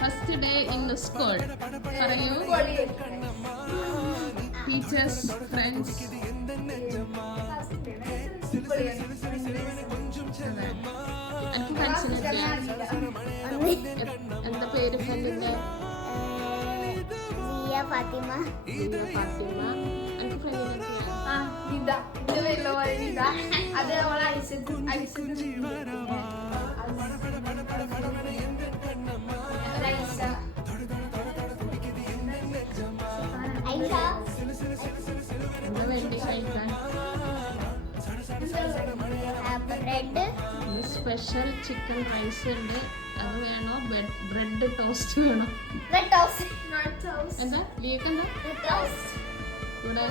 First day in school. പറയൂ. Teachers, friends. എനിക്ക് ഫ്രണ്ട്സിനൊക്കെ എന്താ പേര് ഫ്രണ്ടിന്റെ? ഫാത്തിമ. ഫാത്തിമ. എനിക്ക് ഫ്രണ്ടിനൊക്കെ അത് എന്താ വേണ്ടി കഴിക്കാൻ? സ്പെഷ്യൽ ചിക്കൻ റൈസ് ഉണ്ട്, അത് വേണോ? ബ്രെഡ് ടോസ്റ്റ് വേണോ? എന്താ എന്താ ലീക്ക് എന്താ ഇവിടെ?